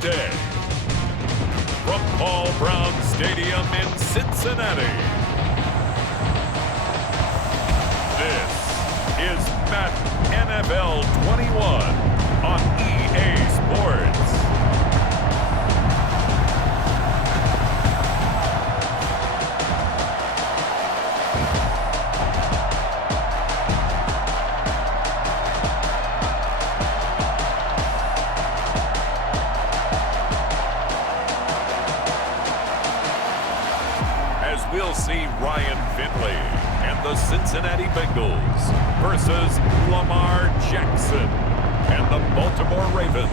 today. From Paul Brown Stadium in Cincinnati, this is Madden NFL 21 on EA Sports. We'll see Ryan Finley and the Cincinnati Bengals versus Lamar Jackson and the Baltimore Ravens.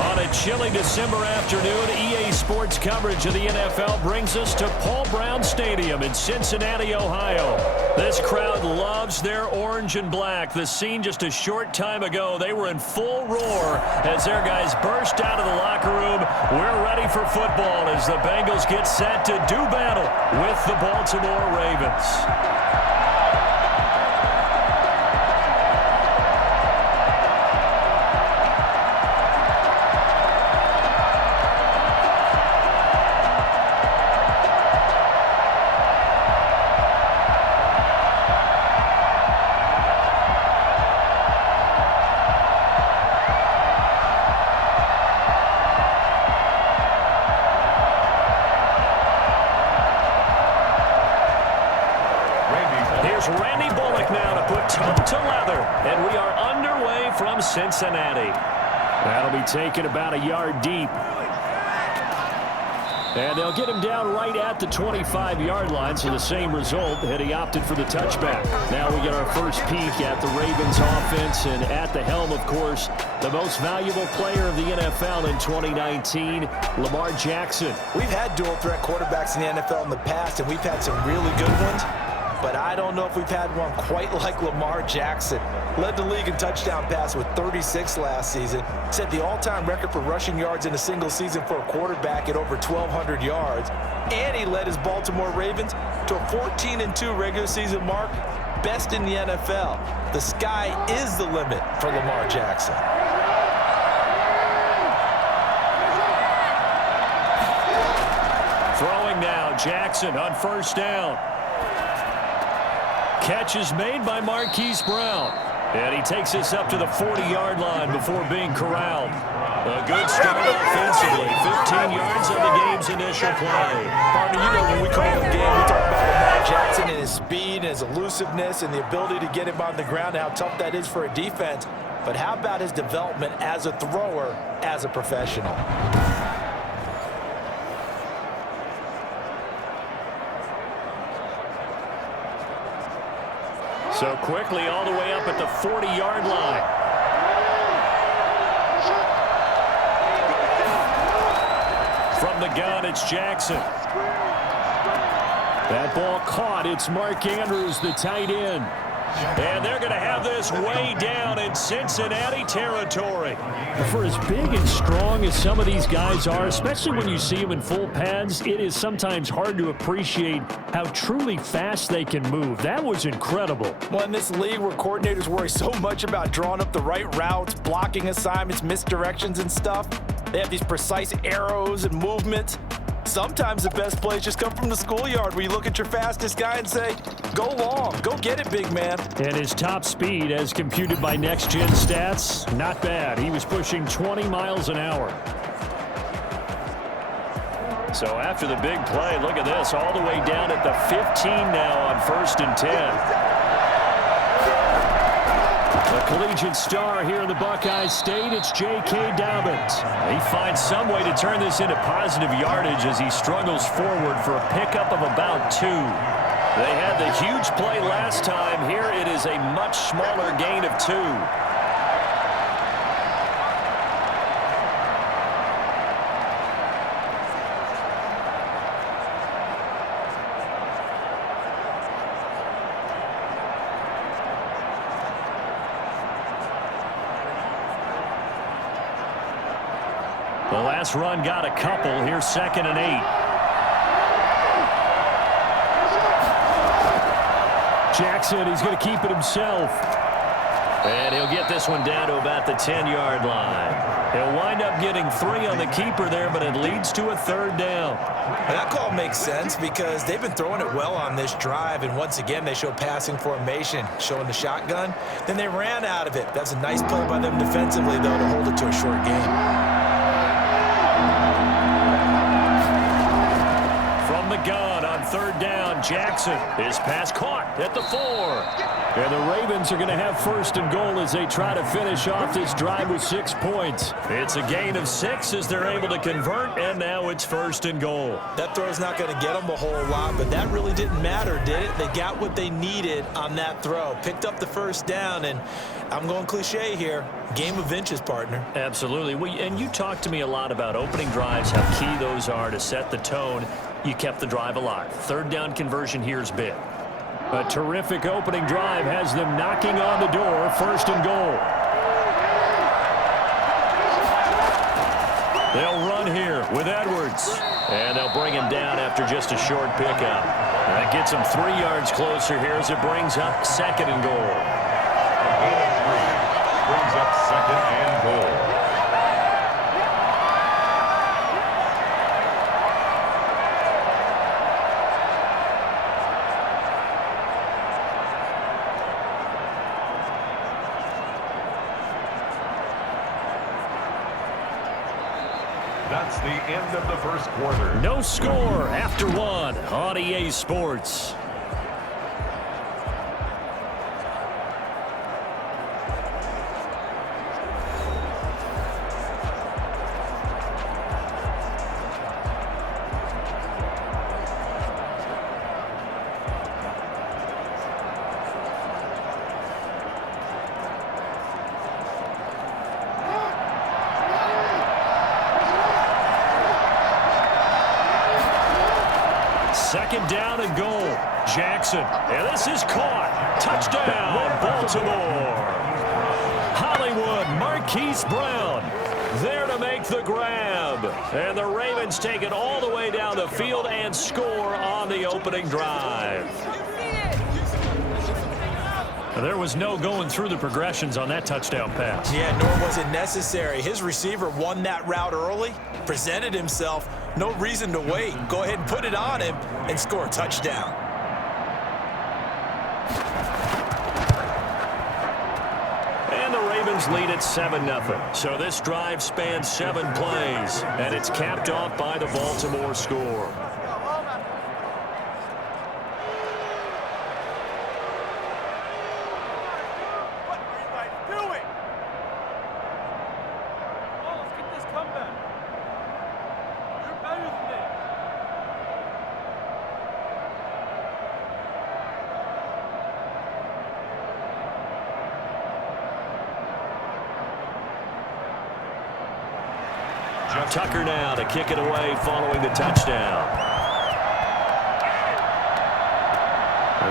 On a chilly December afternoon, EA Sports coverage of the NFL brings us to Paul Brown Stadium in Cincinnati, Ohio. This crowd loves their orange and black. The scene just a short time ago, they were in full roar as their guys burst out of the locker room. We're ready for football as the Bengals get set to do battle with the Baltimore Ravens. And we are underway from Cincinnati. That'll be taken about a yard deep. And they'll get him down right at the 25-yard line, so the same result had he opted for the touchback. Now we get our first peek at the Ravens offense, and at the helm, of course, the most valuable player of the NFL in 2019, Lamar Jackson. We've had dual-threat quarterbacks in the NFL in the past, and we've had some really good ones. But I don't know if we've had one quite like Lamar Jackson. Led the league in touchdown pass with 36 last season. Set the all-time record for rushing yards in a single season for a quarterback at over 1,200 yards. And he led his Baltimore Ravens to a 14-2 regular season mark. Best in the NFL. The sky is the limit for Lamar Jackson. Throwing now, Jackson on first down. Catch is made by Marquise Brown. And he takes us up to the 40-yard line before being corralled. A good start offensively. 15 yards on the game's initial play. Partner, you know when we call the game, we talk about Lamar Jackson and his speed and his elusiveness and the ability to get him on the ground and how tough that is for a defense. But how about his development as a thrower, as a professional? So quickly all the way up at the 40-yard line. From the gun, it's Jackson. That ball caught. It's Mark Andrews, the tight end. And they're going to have this way down in Cincinnati territory. For as big and strong as some of these guys are, especially when you see them in full pads, it is sometimes hard to appreciate how truly fast they can move. That was incredible. Well, in this league where coordinators worry so much about drawing up the right routes, blocking assignments, misdirections and stuff, they have these precise arrows and movements. Sometimes the best plays just come from the schoolyard where you look at your fastest guy and say, go long, go get it, big man. And his top speed, as computed by Next Gen Stats, not bad. He was pushing 20 miles an hour. So after the big play, look at this, all the way down at the 15 now on 1st and 10. The collegiate star here in the Buckeye State, it's J.K. Dobbins. He finds some way to turn this into positive yardage as he struggles forward for a pickup of about 2. They had the huge play last time. Here it is a much smaller gain of 2. The last run got a couple. Here's 2nd and 8. Jackson, he's going to keep it himself. And he'll get this one down to about the 10-yard line. He'll wind up getting 3 on the keeper there, but it leads to a 3rd down. And that call makes sense because they've been throwing it well on this drive, and once again they show passing formation, showing the shotgun. Then they ran out of it. That's a nice play by them defensively, though, to hold it to a short game. From the gun on 3rd down, Jackson. His pass caught at the 4. And the Ravens are going to have 1st and goal as they try to finish off this drive with 6 points. It's a gain of 6 as they're able to convert, and now it's 1st and goal. That throw's not going to get them a whole lot, but that really didn't matter, did it? They got what they needed on that throw. Picked up the 1st down, and I'm going cliche here. Game of inches, partner. Absolutely. And you talked to me a lot about opening drives, how key those are to set the tone. You kept the drive alive. 3rd down conversion here is big. A terrific opening drive has them knocking on the door, 1st and goal. They'll run here with Edwards. And they'll bring him down after just a short pickup. That gets him 3 yards closer here as it brings up 2nd and goal. Brings up 2nd and goal. That's the end of the 1st quarter. No score after 1 on EA Sports. Second down and goal. Jackson. And this is caught. Touchdown, Baltimore. Hollywood, Marquise Brown there to make the grab. And the Ravens take it all the way down the field and score on the opening drive. There was no going through the progressions on that touchdown pass. Yeah, nor was it necessary. His receiver won that route early, presented himself. No reason to wait. Go ahead and put it on him and score a touchdown. And the Ravens lead at 7-0. So this drive spans 7 plays, and it's capped off by the Baltimore score. Tucker now to kick it away following the touchdown.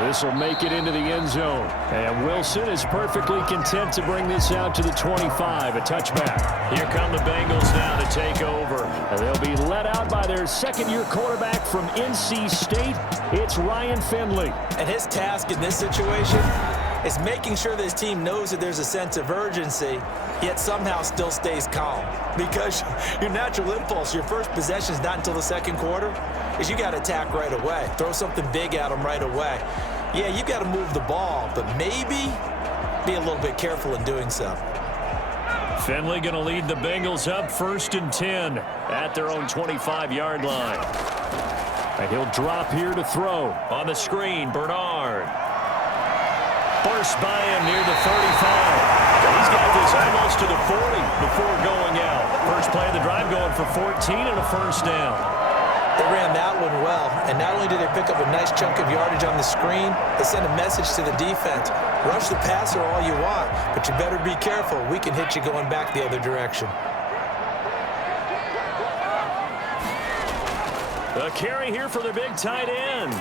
This will make it into the end zone. And Wilson is perfectly content to bring this out to the 25, a touchback. Here come the Bengals now to take over. And they'll be led out by their 2nd-year quarterback from NC State. It's Ryan Finley. And his task in this situation is making sure that his team knows that there's a sense of urgency, yet somehow still stays calm. Because your natural impulse, your first possession is not until the 2nd quarter, is you got to attack right away. Throw something big at them right away. Yeah, you got to move the ball, but maybe be a little bit careful in doing so. Finley going to lead the Bengals up 1st and 10 at their own 25-yard line. And he'll drop here to throw. On the screen, Bernard. Forced by him near the 35. He's got this almost to the 40 before going out. First play of the drive going for 14 and a 1st down. They ran that one well, and not only did they pick up a nice chunk of yardage on the screen, they sent a message to the defense. Rush the passer all you want, but you better be careful. We can hit you going back the other direction. A carry here for the big tight end.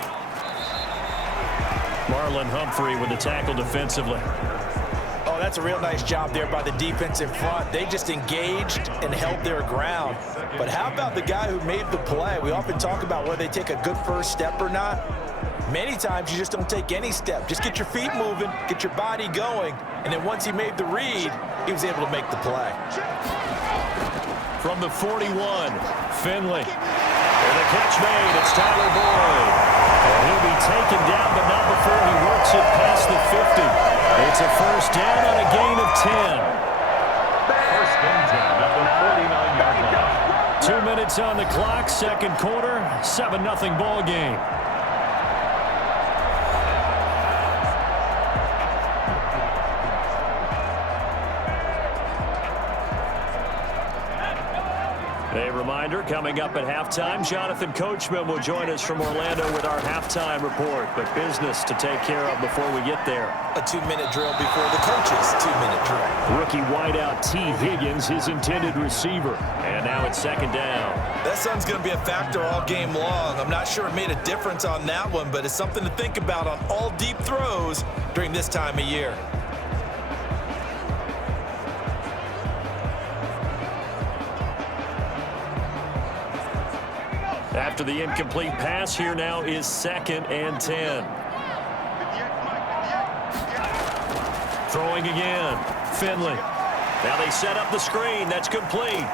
Marlon Humphrey with the tackle defensively. Oh, Oh, that's a real nice job there by the defense in front. They just engaged and held their ground. But how about the guy who made the play? We often talk about whether they take a good first step or not. Many times you just don't take any step. Just get your feet moving, get your body going, and then once he made the read, he was able to make the play. From the 41, Finley. And the catch made, it's Tyler Boyd. And he'll be taken down, but not before he works it past the 50. It's a first down on a gain of 10. First and 10 at the 49-yard line. 2 minutes on the clock, second quarter, 7-0 ball game. A reminder, coming up at halftime, Jonathan Coachman will join us from Orlando with our halftime report, but business to take care of before we get there. A 2-minute drill before the coach's 2-minute drill. Rookie wideout T. Higgins, his intended receiver. And now it's second down. That sun's going to be a factor all game long. I'm not sure it made a difference on that one, but it's something to think about on all deep throws during this time of year. After the incomplete pass, here now is second and 10. Throwing again, Finley. Now they set up the screen. That's complete.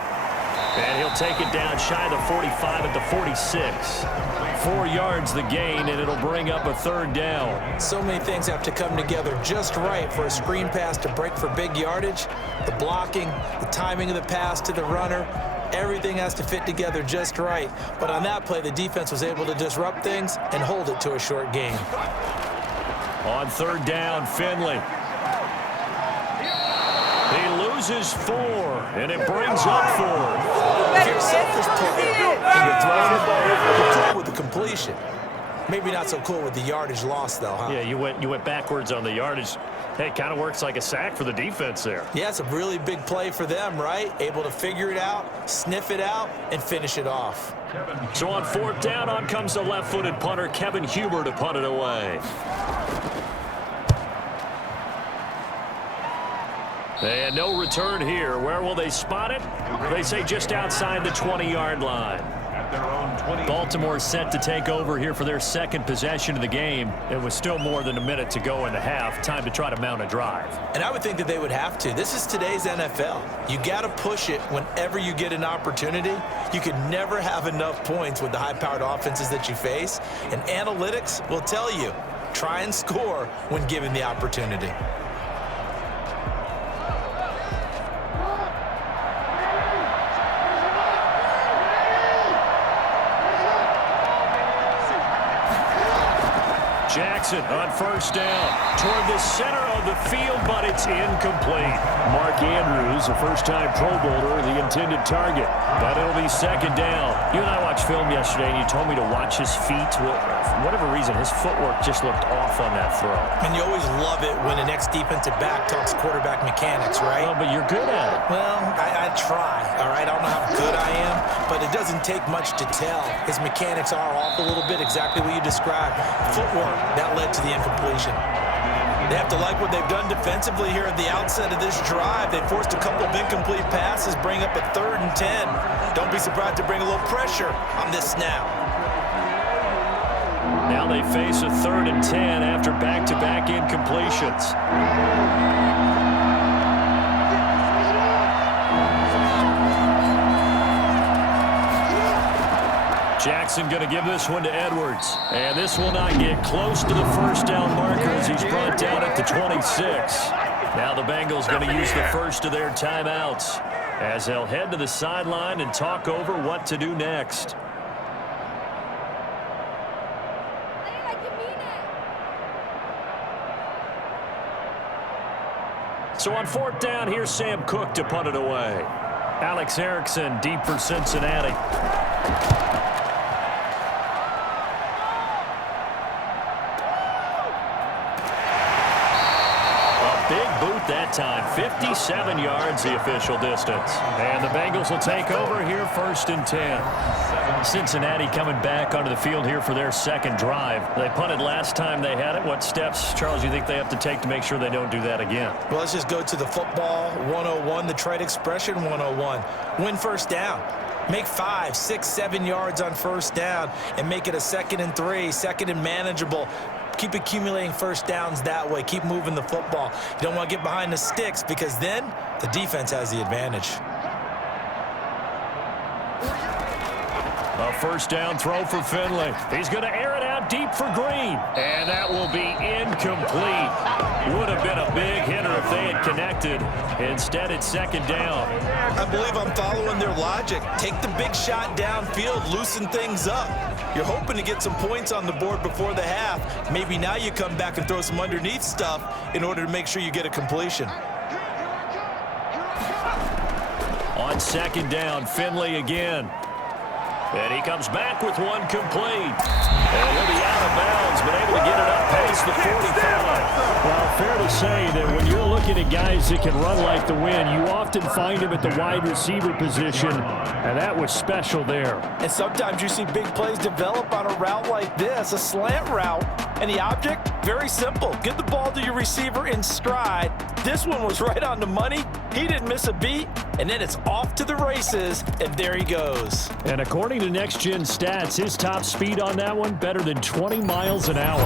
And he'll take it down shy of the 45 at the 46. 4 yards the gain, and it'll bring up a third down. So many things have to come together just right for a screen pass to break for big yardage. The blocking, the timing of the pass to the runner, everything has to fit together just right. But on that play, the defense was able to disrupt things and hold it to a short gain. On third down, Finley. He loses 4, and it brings up 4. If you're a selfish player and you're throwing the ball, you're cool with the completion. Maybe not so cool with the yardage loss, though, huh? Yeah, you went backwards on the yardage. Hey, it kind of works like a sack for the defense there. Yeah, it's a really big play for them, right? Able to figure it out, sniff it out, and finish it off. So on fourth down, on comes the left-footed punter, Kevin Huber, to punt it away. And no return here. Where will they spot it? They say just outside the 20-yard line. At their own 20. Baltimore set to take over here for their second possession of the game. It was still more than a minute to go in the half. Time to try to mount a drive. And I would think that they would have to. This is today's NFL. You got to push it whenever you get an opportunity. You could never have enough points with the high-powered offenses that you face. And analytics will tell you, try and score when given the opportunity. Jackson on first down toward the center of the field, but it's incomplete. Mark Andrews, a first-time Pro Bowler, the intended target. But it'll be second down. You and I watched film yesterday, and you told me to watch his feet. Well, for whatever reason, his footwork just looked off on that throw. And you always love it when an ex-defensive back talks quarterback mechanics, right? Well, but you're good at it. Well, I try, all right? I don't know how good I am, but it doesn't take much to tell. His mechanics are off a little bit, exactly what you described. Footwork, that led to the incompletion. They have to like what they've done defensively here at the outset of this drive. They forced a couple of incomplete passes, bring up a 3rd and 10. Don't be surprised to bring a little pressure on this snap. Now they face a 3rd and 10 after back-to-back incompletions. Jackson going to give this one to Edwards. And this will not get close to the first down marker as he's brought down at the 26. Now the Bengals going to use the first of their timeouts as they'll head to the sideline and talk over what to do next. So on fourth down, here's Sam Cook to punt it away. Alex Erickson deep for Cincinnati. that time. 57 yards, the official distance. And the Bengals will take over here, 1st and 10. Cincinnati coming back onto the field here for their second drive. They punted last time they had it. What steps, Charles, do you think they have to take to make sure they don't do that again? Well, let's just go to the football 101, the trade expression 101. Win first down. Make 5, 6, 7 yards on first down and make it a 2nd and 3, 2nd and manageable. Keep accumulating first downs that way. Keep moving the football. You don't want to get behind the sticks because then the defense has the advantage. A first down throw for Finley. He's going to air it out deep for Green. And that will be incomplete. Would have been a big hitter if they had connected. Instead, it's 2nd down. I believe I'm following their logic. Take the big shot downfield, loosen things up. You're hoping to get some points on the board before the half. Maybe now you come back and throw some underneath stuff in order to make sure you get a completion. On 2nd down, Finley again. And he comes back with one complete. And he'll be out of bounds, but able to get it up past the 45. Well, fair to say that when you're looking at guys that can run like the wind, you often find him at the wide receiver position, and that was special there. And sometimes you see big plays develop on a route like this, a slant route. And the object, very simple. Get the ball to your receiver in stride. This one was right on the money. He didn't miss a beat. And then it's off to the races, and there he goes. And according to Next Gen Stats, his top speed on that one, better than 20 miles an hour.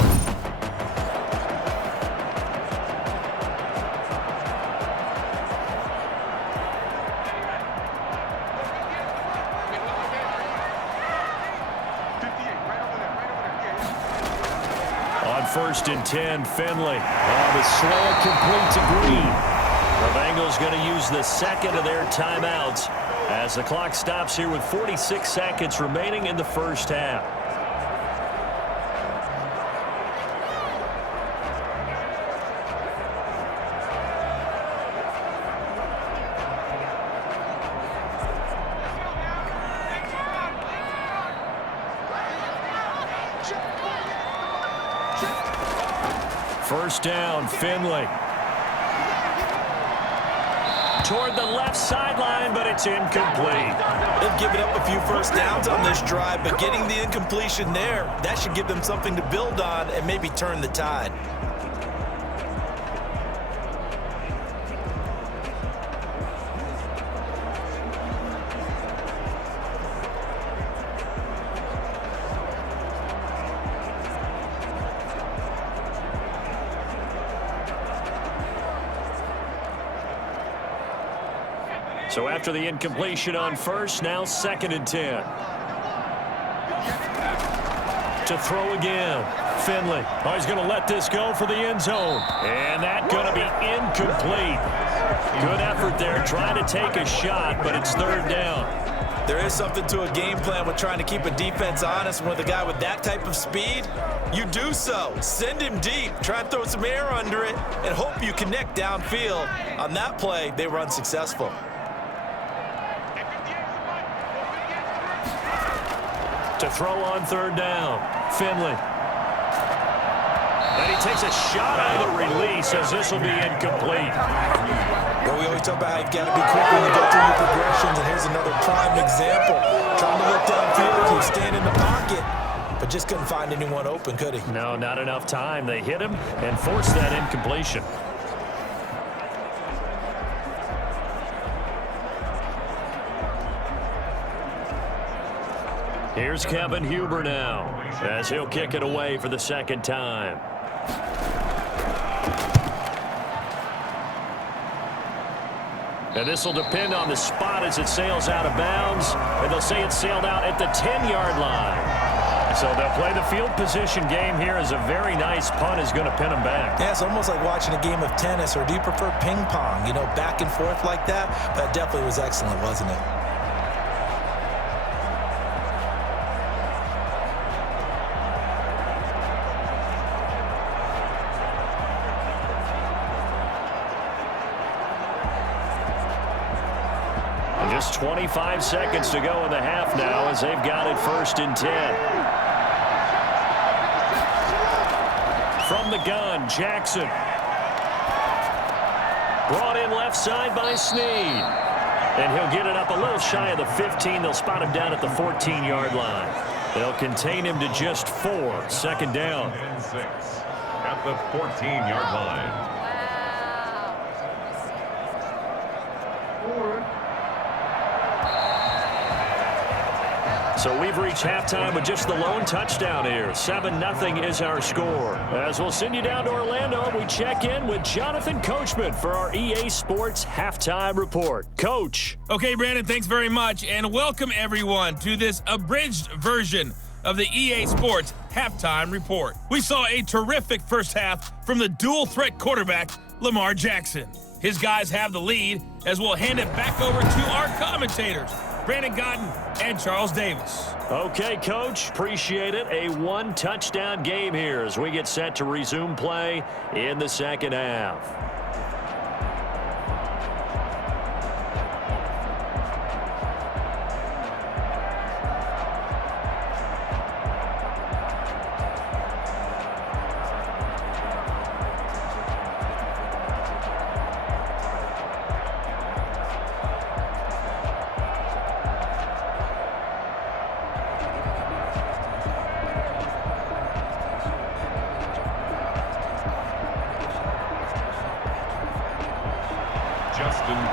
On 1st and 10, Finley. The slant complete to Green. The Bengals going to use the 2nd of their timeouts as the clock stops here with 46 seconds remaining in the first half. First down, Finley. Toward the left sideline, but it's incomplete. They've given up a few first downs on this drive, but getting the incompletion there, that should give them something to build on and maybe turn the tide. So after the incompletion on first, now 2nd and 10. To throw again. Finley. Oh, he's going to let this go for the end zone. And that's going to be incomplete. Good effort there, trying to take a shot, but it's 3rd down. There is something to a game plan with trying to keep a defense honest. With a guy with that type of speed, you do so. Send him deep. Try and throw some air under it and hope you connect downfield. On that play, they were unsuccessful. To throw on 3rd down, Finley. And he takes a shot out of the release as this will be incomplete. Well, we always talk about how you've got to be quick when you go through your progressions, and here's another prime example. Trying to look downfield, he was staying in the pocket, but just couldn't find anyone open, could he? No, not enough time. They hit him and forced that incompletion. Here's Kevin Huber now, as he'll kick it away for the 2nd time. And this will depend on the spot as it sails out of bounds. And they'll say it sailed out at the 10-yard line. So they'll play the field position game here as a very nice punt is going to pin them back. Yeah, it's almost like watching a game of tennis, or do you prefer ping pong? You know, back and forth like that? That definitely was excellent, wasn't it? Just 25 seconds to go in the half now as they've got it 1st and 10. From the gun, Jackson. Brought in left side by Snead. And he'll get it up a little shy of the 15. They'll spot him down at the 14-yard line. They'll contain him to just 4. Second down. And 6 at the 14-yard line. So we've reached halftime with just the lone touchdown here. 7-0 is our score. As we'll send you down to Orlando, we check in with Jonathan Coachman for our EA Sports Halftime Report. Coach. Okay, Brandon, thanks very much, and welcome everyone to this abridged version of the EA Sports Halftime Report. We saw a terrific first half from the dual-threat quarterback, Lamar Jackson. His guys have the lead as we'll hand it back over to our commentators, Brandon Godden and Charles Davis. Okay, Coach, appreciate it. A one-touchdown game here as we get set to resume play in the second half.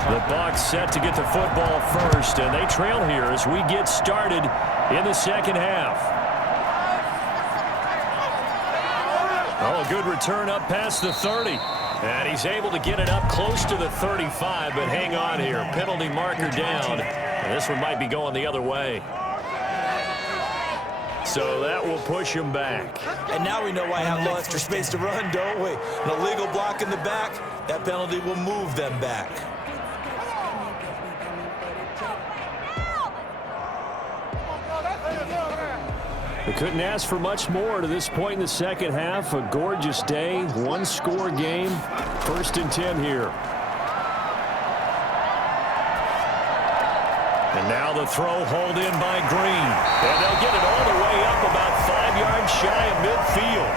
The Bucs set to get the football first, and they trail here as we get started in the second half. Oh, a good return up past the 30. And he's able to get it up close to the 35, but hang on here. Penalty marker down. And this one might be going the other way. So that will push him back. And now we know why I have no extra space to run, don't we? An illegal block in the back, that penalty will move them back. We couldn't ask for much more to this point in the second half. A gorgeous day, one-score game. 1st and 10 here. And now the throw hauled in by Green. And they'll get it all the way up about 5 yards shy of midfield.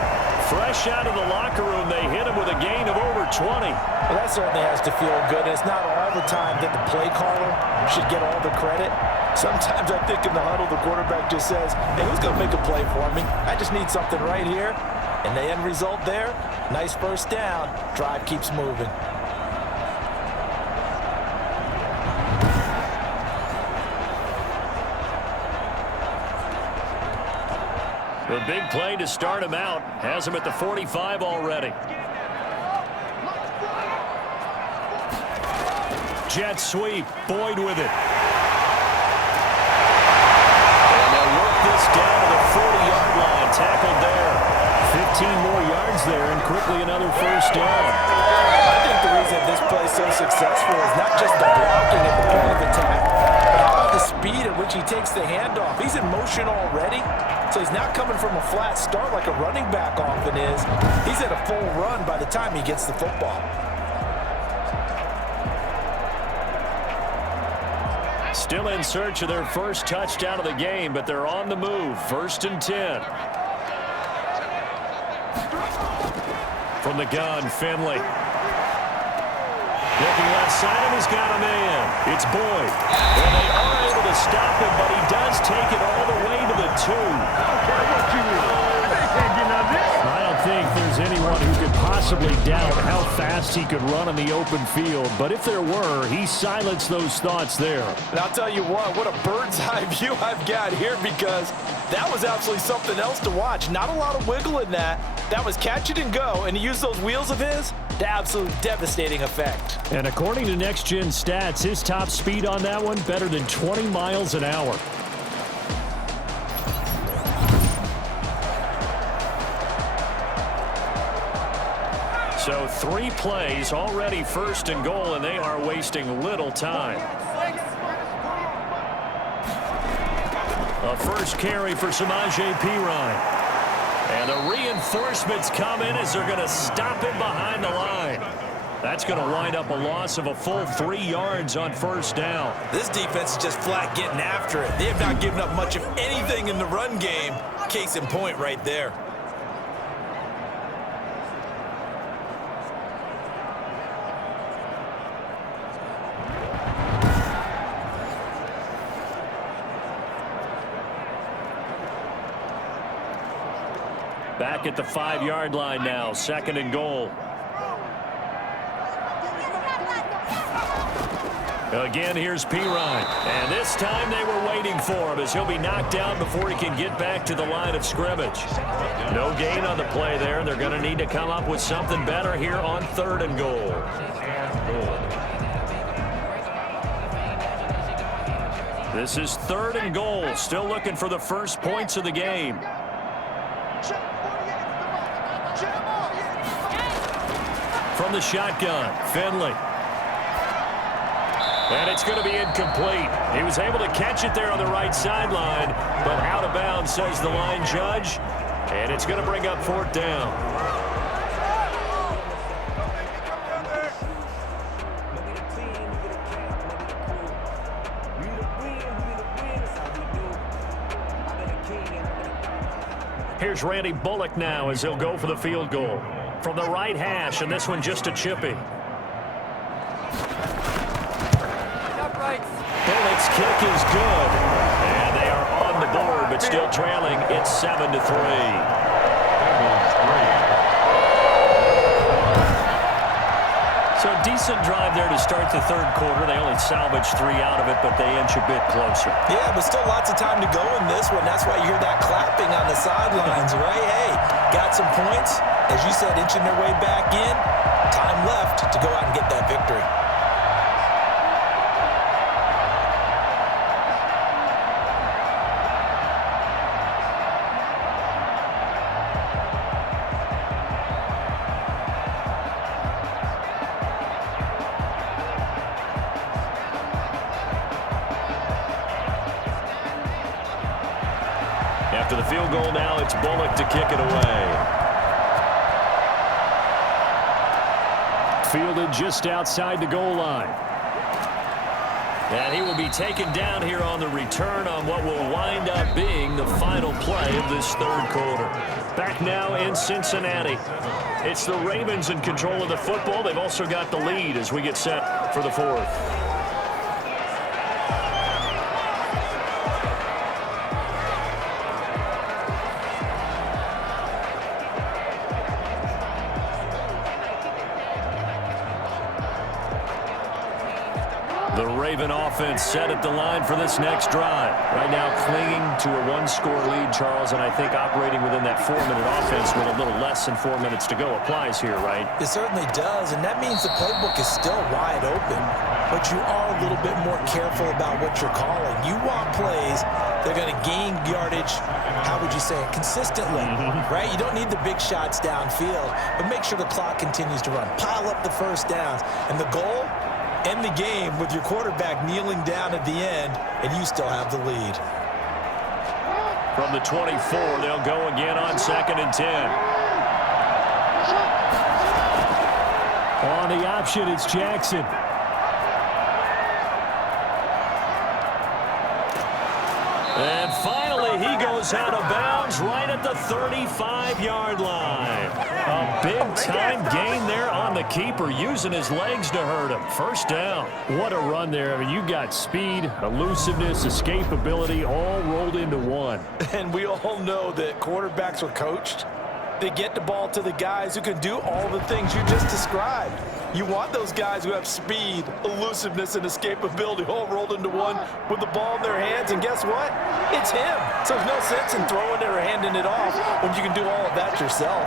Fresh out of the locker room, they hit him with a gain of over 20. Well, that certainly has to feel good. And it's not all the time that the play caller should get all the credit. Sometimes I think in the huddle, the quarterback just says, hey, who's going to make a play for me? I just need something right here. And the end result there, nice first down. Drive keeps moving. The big play to start him out has him at the 45 already. Jet sweep, Boyd with it. And they'll work this down to the 40-yard line, tackled there. 15 more yards there, and quickly another first down. I think the reason this play is so successful is not just the blocking at the point of attack, but how about the speed at which he takes the handoff. He's in motion already, so he's not coming from a flat start like a running back often is. He's at a full run by the time he gets the football. Still in search of their first touchdown of the game, but they're on the move. 1st and 10. From the gun, Finley. Looking left side, and he's got a man. It's Boyd. And they are able to stop him, but he does take it all the way to the 2. I don't think there's anyone who could possibly doubt how fast he could run on the open field. But if there were, he silenced those thoughts there. And I'll tell you what a bird's eye view I've got here, because that was absolutely something else to watch. Not a lot of wiggle in that. That was catch it and go, and he used those wheels of his to absolute devastating effect. And according to Next Gen Stats, his top speed on that one, better than 20 miles an hour. So 3 plays, already 1st and goal, and they are wasting little time. A first carry for Samaje Perine. And the reinforcements come in as they're going to stop him behind the line. That's going to wind up a loss of a full 3 yards on 1st down. This defense is just flat getting after it. They have not given up much of anything in the run game. Case in point right there. Back at the 5-yard line now, 2nd and goal. Again, here's Pirine. And this time they were waiting for him as he'll be knocked down before he can get back to the line of scrimmage. No gain on the play there. They're going to need to come up with something better here on 3rd and goal. This is 3rd and goal. Still looking for the first points of the game. From the shotgun, Finley. And it's going to be incomplete. He was able to catch it there on the right sideline, but out of bounds, says the line judge. And it's going to bring up 4th down. Here's Randy Bullock now as he'll go for the field goal. From the right hash, and this one just a chippy. Bullock's kick is good. And they are on the board, but still trailing. It's 7-3. So a decent drive there to start the 3rd quarter. They only salvaged 3 out of it, but they inch a bit closer. Yeah, but still lots of time to go in this one. That's why you hear that clapping on the sidelines, right? Hey, got some points. As you said, inching their way back in. Time left to go out and get that victory. After the field goal now, it's Bullock to kick it away. Fielded just outside the goal line. And he will be taken down here on the return on what will wind up being the final play of this 3rd quarter. Back now in Cincinnati. It's the Ravens in control of the football. They've also got the lead as we get set for the 4th. The Raven offense set at the line for this next drive. Right now clinging to a 1-score lead, Charles, and I think operating within that 4-minute offense with a little less than 4 minutes to go applies here, right? It certainly does, and that means the playbook is still wide open, but you are a little bit more careful about what you're calling. You want plays that are going to gain yardage, how would you say it, consistently, right? You don't need the big shots downfield, but make sure the clock continues to run. Pile up the first downs, and the goal, end the game with your quarterback kneeling down at the end, and you still have the lead. From the 24, they'll go again on 2nd and 10. On the option, it's Jackson. And finally, he goes out of bounds right at the 35-yard line. A big-time gain there on the keeper, using his legs to hurt him. First down. What a run there. I mean, you got speed, elusiveness, escapability, all rolled into one. And we all know that quarterbacks are coached. They get the ball to the guys who can do all the things you just described. You want those guys who have speed, elusiveness, and escapability all rolled into one with the ball in their hands, and guess what? It's him. So there's no sense in throwing it or handing it off when you can do all of that yourself.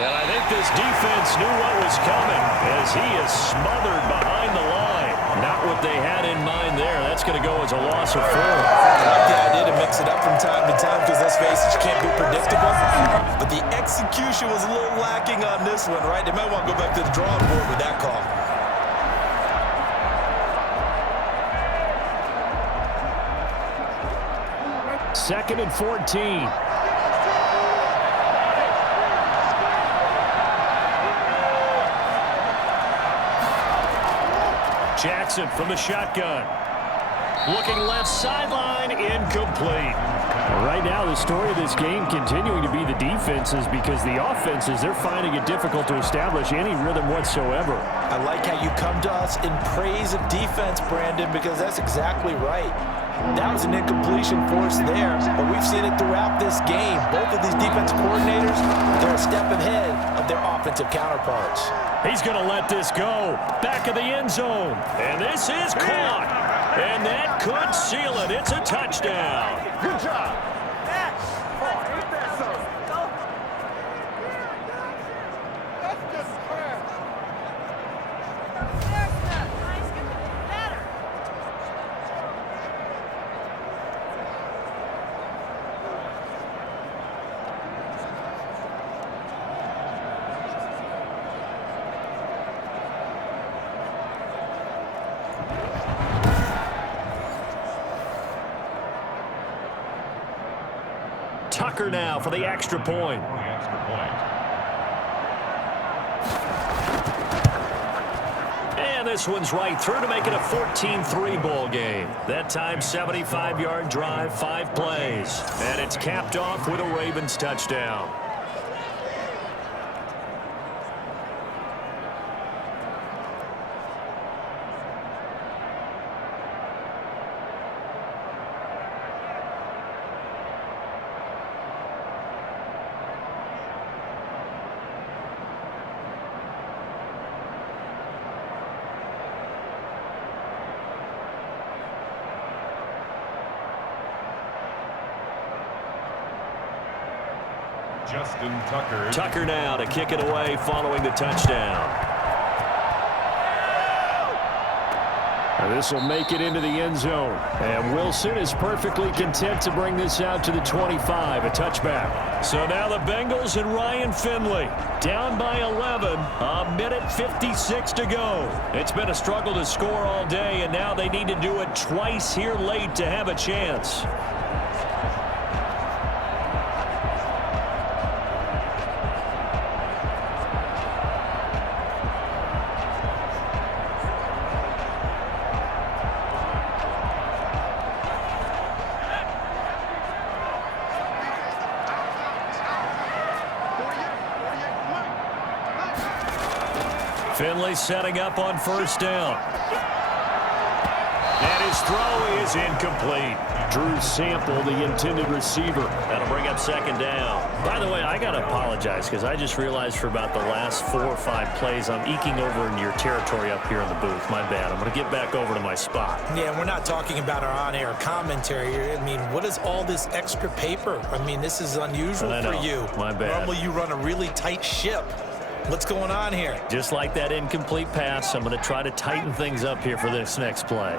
And I think this defense knew what was coming as he is smothered behind the line. Not what they had in mind there. That's going to go as a loss of 4. I like the idea to mix it up from time to time because, let's face it, you can't be predictable. But the execution was a little lacking on this one, right? They might want to go back to the drawing board with that call. Second and 14. Jackson from the shotgun. Looking left sideline, incomplete. Right now, the story of this game continuing to be the defenses, because the offenses, they're finding it difficult to establish any rhythm whatsoever. I like how you come to us in praise of defense, Brandon, because that's exactly right. That was an incompletion forced there, but we've seen it throughout this game. Both of these defensive coordinators, they're a step ahead of their offensive counterparts. He's going to let this go. Back of the end zone. And this is caught. And that could seal it. It's a touchdown. Good job. Tucker now for the extra point. And this one's right through to make it a 14-3 ball game. That time, 75-yard drive, 5 plays. And it's capped off with a Ravens touchdown. Justin Tucker. Tucker now to kick it away following the touchdown. And this will make it into the end zone. And Wilson is perfectly content to bring this out to the 25, a touchback. So now the Bengals and Ryan Finley down by 11, a minute 56 to go. It's been a struggle to score all day, and now they need to do it twice here late to have a chance. Finley setting up on first down. And his throw is incomplete. Drew Sample, the intended receiver. That'll bring up second down. By the way, I got to apologize because I just realized for about the last 4 or 5 plays, I'm eking over in your territory up here in the booth. My bad. I'm going to get back over to my spot. Yeah, we're not talking about our on-air commentary here. I mean, what is all this extra paper? I mean, this is unusual for you. My bad. Normally you run a really tight ship. What's going on here? Just like that incomplete pass, I'm going to try to tighten things up here for this next play.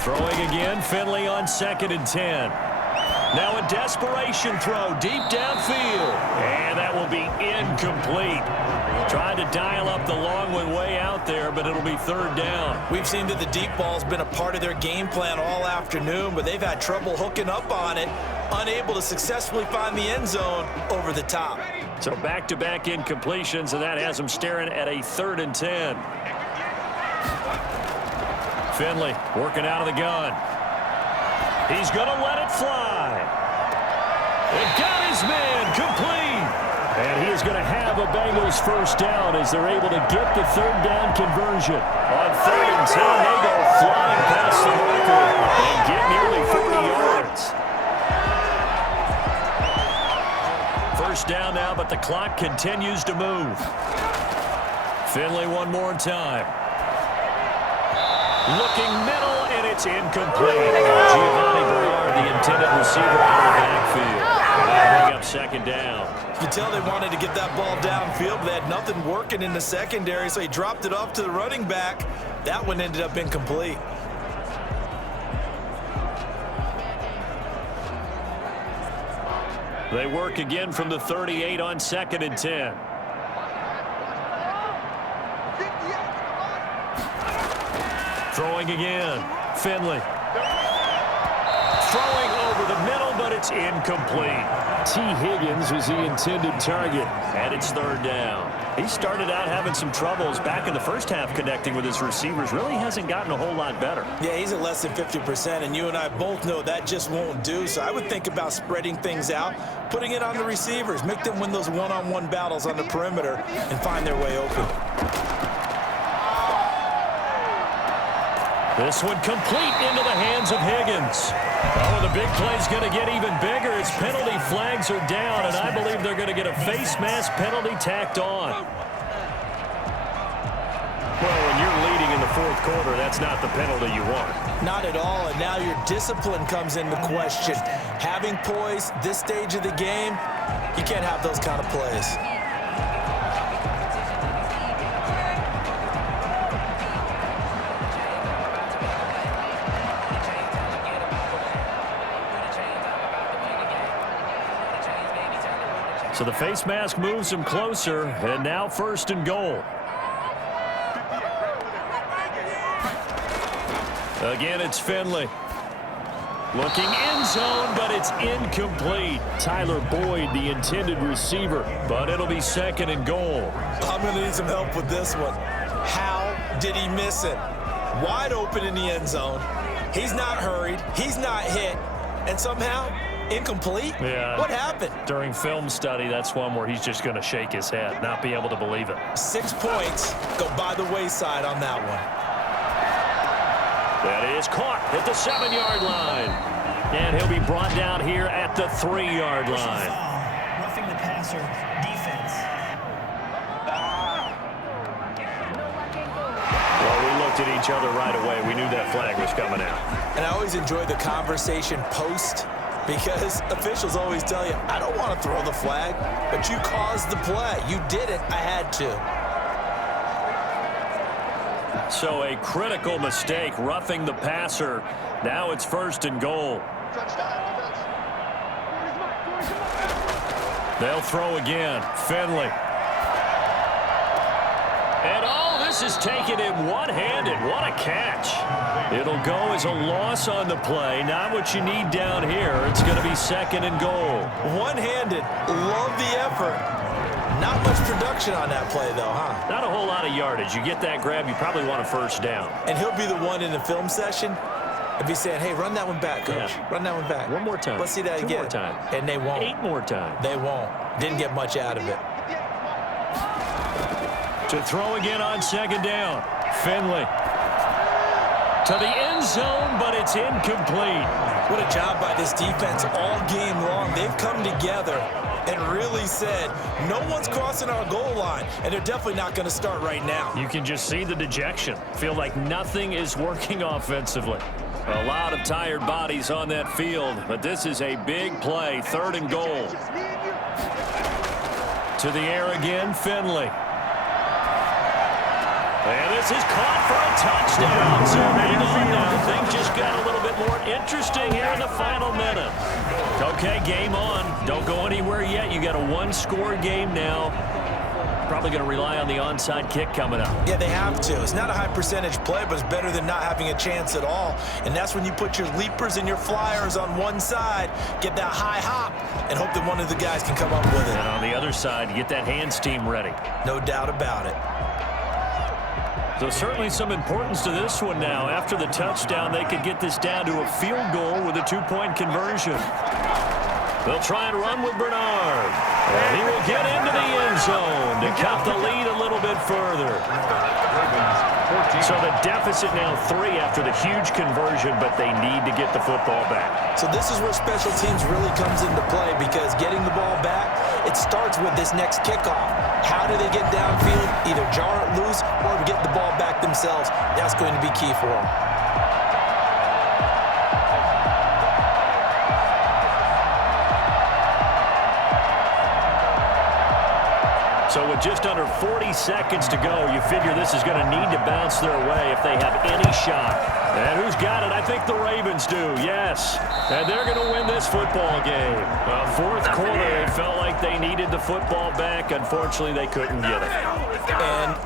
Throwing again, Finley on 2nd and 10. Now a desperation throw deep downfield. And that will be incomplete. Trying to dial up the long one way out there, but it'll be 3rd down. We've seen that the deep ball's been a part of their game plan all afternoon, but they've had trouble hooking up on it, unable to successfully find the end zone over the top. So back-to-back incompletions, and that has them staring at a 3rd and 10. Finley working out of the gun. He's going to let it fly. It got his man complete. And he is going to have a Bengals first down as they're able to get the 3rd down conversion. On 3rd and 10, they go flying past the marker and get nearly 40 yards. First down now, but the clock continues to move. Finley one more time. Looking middle, and it's incomplete. Giovanni Bernard, the intended receiver, out of the backfield. They'll bring up 2nd down. You can tell they wanted to get that ball downfield, but they had nothing working in the secondary, so he dropped it off to the running back. That one ended up incomplete. They work again from the 38 on 2nd and 10. Throwing again. Finley. Throwing over the middle, but it's incomplete. T. Higgins was the intended target, and it's 3rd down. He started out having some troubles back in the first half connecting with his receivers. Really hasn't gotten a whole lot better. Yeah, he's at less than 50%, and you and I both know that just won't do. So I would think about spreading things out, putting it on the receivers, make them win those one-on-one battles on the perimeter, and find their way open. This one complete into the hands of Higgins. Oh, the big play's going to get even bigger as penalty flags are down, and I believe they're going to get a face mask penalty tacked on. Well, when you're leading in the fourth quarter, that's not the penalty you want. Not at all, and now your discipline comes into question. Having poise this stage of the game, you can't have those kind of plays. So the face mask moves him closer, and now first and goal. Again, it's Finley. Looking end zone, but it's incomplete. Tyler Boyd, the intended receiver, but it'll be second and goal. I'm going to need some help with this one. How did he miss it? Wide open in the end zone. He's not hurried. He's not hit. And somehow, incomplete? Yeah. What happened? During film study, that's one where he's just going to shake his head, not be able to believe it. 6 points go by the wayside on that one. That is caught at the 7-yard line. And he'll be brought down here at the 3-yard line. Roughing the passer defense. Well, we looked at each other right away. We knew that flag was coming out. And I always enjoy the conversation post because officials always tell you, I don't want to throw the flag, but you caused the play. You did it. I had to. So a critical mistake, roughing the passer. Now it's first and goal. They'll throw again. Finley. And oh, this is taken in one-handed. What a catch. It'll go as a loss on the play. Not what you need down here. It's going to be second and goal. One-handed. Love the effort. Not much production on that play, though, huh? Not a whole lot of yardage. You get that grab, you probably want a first down. And he'll be the one in the film session and be saying, hey, run that one back, coach. Yeah. Run that one back. One more time. Let's see that again. 2 more times. And they won't. 8 more times. They won't. Didn't get much out of it. To throw again on second down. Finley. To the end zone, but it's incomplete. What a job by this defense all game long. They've come together and really said, no one's crossing our goal line, and they're definitely not going to start right now. You can just see the dejection. Feel like nothing is working offensively. A lot of tired bodies on that field, but this is a big play, third and goal. To the air again, Finley. And this is caught for a touchdown. So hang on now. Things just got a little bit more interesting here in the final minute. Okay, game on. Don't go anywhere yet. You got a one-score game now. Probably going to rely on the onside kick coming up. Yeah, they have to. It's not a high percentage play, but it's better than not having a chance at all. And that's when you put your leapers and your flyers on one side, get that high hop, and hope that one of the guys can come up with it. And on the other side, get that hands team ready. No doubt about it. So certainly some importance to this one now. After the touchdown, they could get this down to a field goal with a two-point conversion. They'll try and run with Bernard. And he will get into the end zone to cut the lead a little bit further. So the deficit now 3 after the huge conversion, but they need to get the football back. So this is where special teams really comes into play because getting the ball back, it starts with this next kickoff. How do they get downfield? Either jar it loose or get the ball back themselves. That's going to be key for them. So with just under 40 seconds to go, you figure this is going to need to bounce their way if they have any shot. And who's got it? I think the Ravens do, yes. And they're going to win this football game. Well, fourth quarter, it felt like they needed the football back. Unfortunately, they couldn't get it. And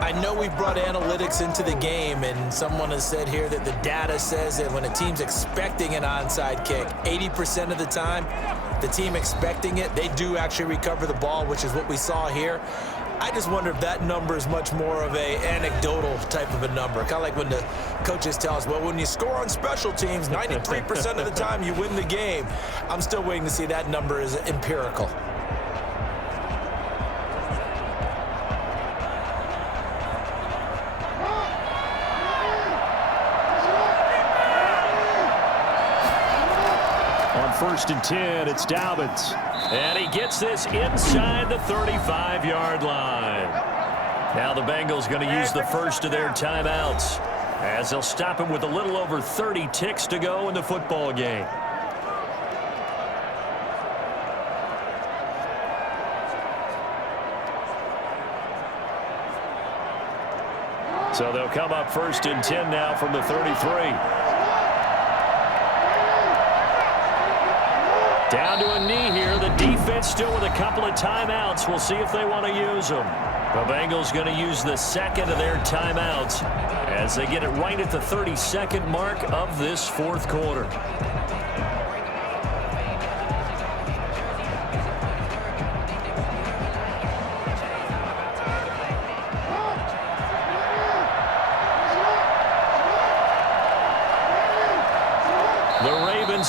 I know we brought analytics into the game, and someone has said here that the data says that when a team's expecting an onside kick, 80% of the time, the team expecting it, they do actually recover the ball, which is what we saw here. I just wonder if that number is much more of a anecdotal type of a number. Kind of like when the coaches tell us, well, when you score on special teams, 93% of the time you win the game. I'm still waiting to see that number is empirical. 1st and 10. It's Dobbins. And he gets this inside the 35-yard line. Now the Bengals going to use the first of their timeouts as they'll stop him with a little over 30 ticks to go in the football game. So they'll come up 1st and 10 now from the 33. Down to a knee here. The defense still with a couple of timeouts. We'll see if they want to use them. The Bengals going to use the second of their timeouts as they get it right at the 32nd mark of this fourth quarter.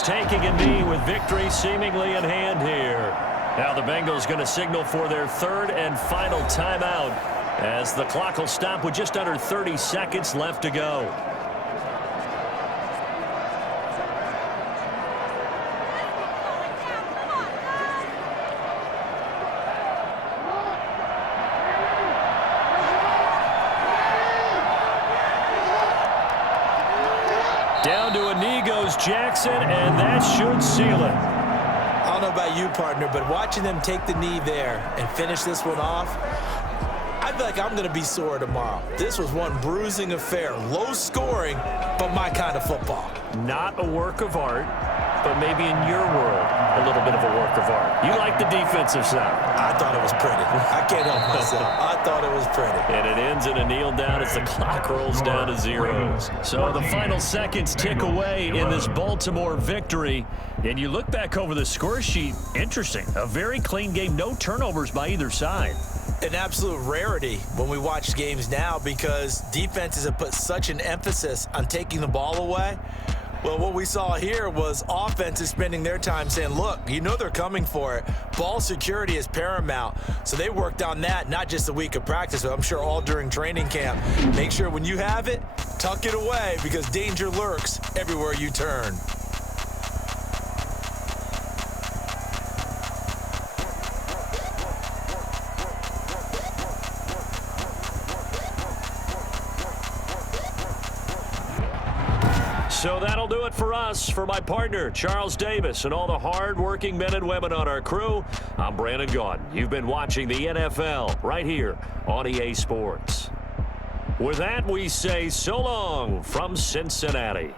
Taking a knee with victory seemingly in hand here. Now the Bengals going to signal for their third and final timeout as the clock will stop with just under 30 seconds left to go. Down to a knee goes Jackson, and that should seal it. I don't know about you, partner, but watching them take the knee there and finish this one off, I feel like I'm going to be sore tomorrow. This was one bruising affair. Low scoring, but my kind of football. Not a work of art, but maybe in your world, a little bit of a work of art. You like the defensive side. I thought it was pretty. I can't help myself. I thought it was pretty. And it ends in a kneel down as the clock rolls down to zeros. So the final seconds tick away in this Baltimore victory. And you look back over the score sheet, interesting. A very clean game, no turnovers by either side. An absolute rarity when we watch games now because defenses have put such an emphasis on taking the ball away. Well, what we saw here was offenses spending their time saying, look, you know they're coming for it. Ball security is paramount. So they worked on that, not just a week of practice, but I'm sure all during training camp. Make sure when you have it, tuck it away because danger lurks everywhere you turn. So that'll do it for us. For my partner, Charles Davis, and all the hard-working men and women on our crew, I'm Brandon Gaudin. You've been watching the NFL right here on EA Sports. With that, we say so long from Cincinnati.